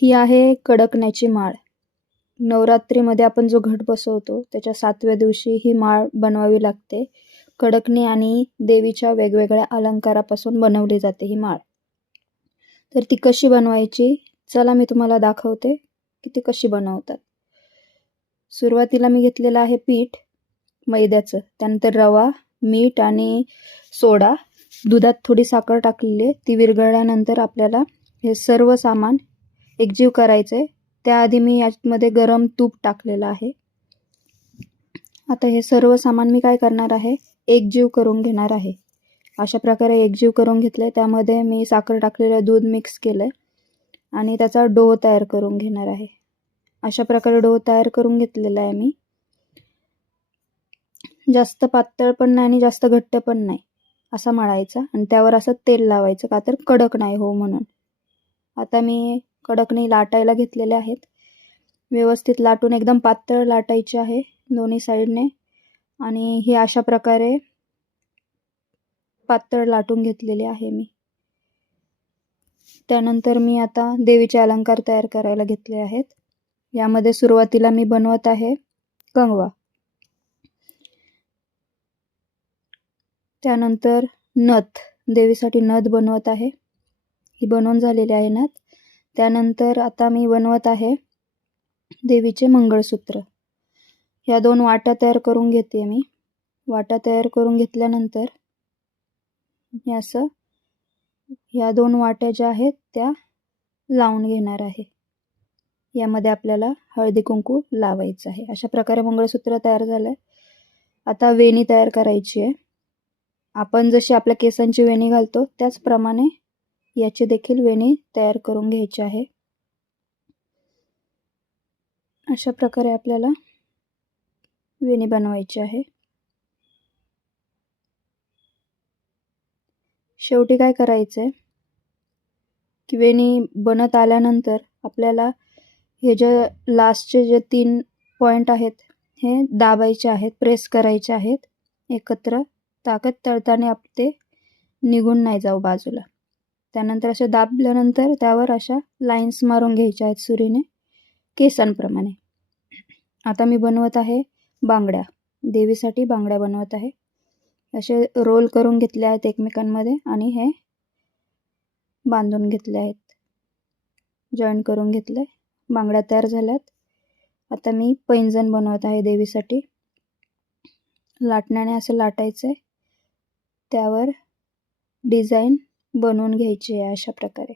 ही आहे कडकण्याची माळ. नवरात्रीमध्ये आपण जो घट बसवतो त्याच्या 7व्या दिवशी ही माळ बनवावी लागते. कडकणी आणि देवीच्या वेगवेगळ्या अलंकारापासून बनवली जाते ही माळ. तर ती कशी बनवायची, चला मी तुम्हाला दाखवते की ती कशी बनवतात. सुरुवातीला मी घेतलेलं आहे पीठ मैद्याचं, त्यानंतर रवा, मीठ आणि सोडा, दुधात थोडी साखर टाकलेली आहे. ती विरघळल्यानंतर आपल्याला हे सर्व सामान एकजीव करायचे. त्याआधी मी यामध्ये गरम तूप टाकलेलं आहे. आता हे सर्व सामान मी काय करणार आहे, एकजीव करून घेणार आहे. अशा प्रकारे एकजीव करून घेतले. त्यामध्ये मी साखर टाकलेलं दूध मिक्स केलंय आणि त्याचा डो तयार करून घेणार आहे. अशा प्रकारे डो तयार करून घेतलेला आहे मी. जास्त पातळ पण नाही आणि जास्त घट्ट पण नाही असा मळायचा आणि त्यावर असं तेल लावायचं, का तर कडक नाही हो म्हणून. आता मी कडकणी लाटायला घेतलेले आहेत. व्यवस्थित लाटून एकदम पातळ लाटायचे आहे दोन्ही साईडने. आणि हे अशा प्रकारे पातळ लाटून घेतलेले आहे मी. त्यानंतर मी आता देवीचे अलंकार तयार करायला घेतले आहेत. यामध्ये सुरुवातीला मी बनवत आहे कंगवा, त्यानंतर नथ, देवीसाठी नथ बनवत आहे. ही बनवून झालेली आहे नथ. त्यानंतर आता मी बनवत आहे देवीचे मंगळसूत्र. ह्या 2 वाट्या तयार करून घेते मी. वाट्या तयार करून घेतल्यानंतर मी असं ह्या 2 वाट्या ज्या आहेत त्या लावून घेणार आहे. यामध्ये आपल्याला हळदी कुंकू लावायचं आहे. अशा प्रकारे मंगळसूत्र तयार झालंय. आता वेणी तयार करायची आहे. आपण जशी आपल्या केसांची वेणी घालतो त्याचप्रमाणे याची देखील वेणी तयार करून घ्यायची आहे. अशा प्रकारे आपल्याला वेणी बनवायची आहे. शेवटी काय करायचंय की वेणी बनत आल्यानंतर आपल्याला हे जे लास्टचे जे 3 पॉइंट आहेत हे दाबायचे आहेत, प्रेस करायचे आहेत एकत्र, ताकद तळताना ते निघून नाही जाऊ बाजूला. त्यानंतर असे दाबल्यानंतर त्यावर अशा लाईन्स मारून घ्यायच्या आहेत सुरीने केसांप्रमाणे. आता मी बनवत आहे बांगड्या. देवीसाठी बांगड्या बनवत आहे. असे रोल करून घेतले आहेत एकमेकांमध्ये आणि हे बांधून घेतले आहेत, जॉईन करून घेतले. बांगड्या तयार झाल्यात. आता मी पैंजण बनवत आहे देवीसाठी. लाटण्याने असं लाटायचंय, त्यावर डिझाईन बनवून घ्यायची आहे अशा प्रकारे.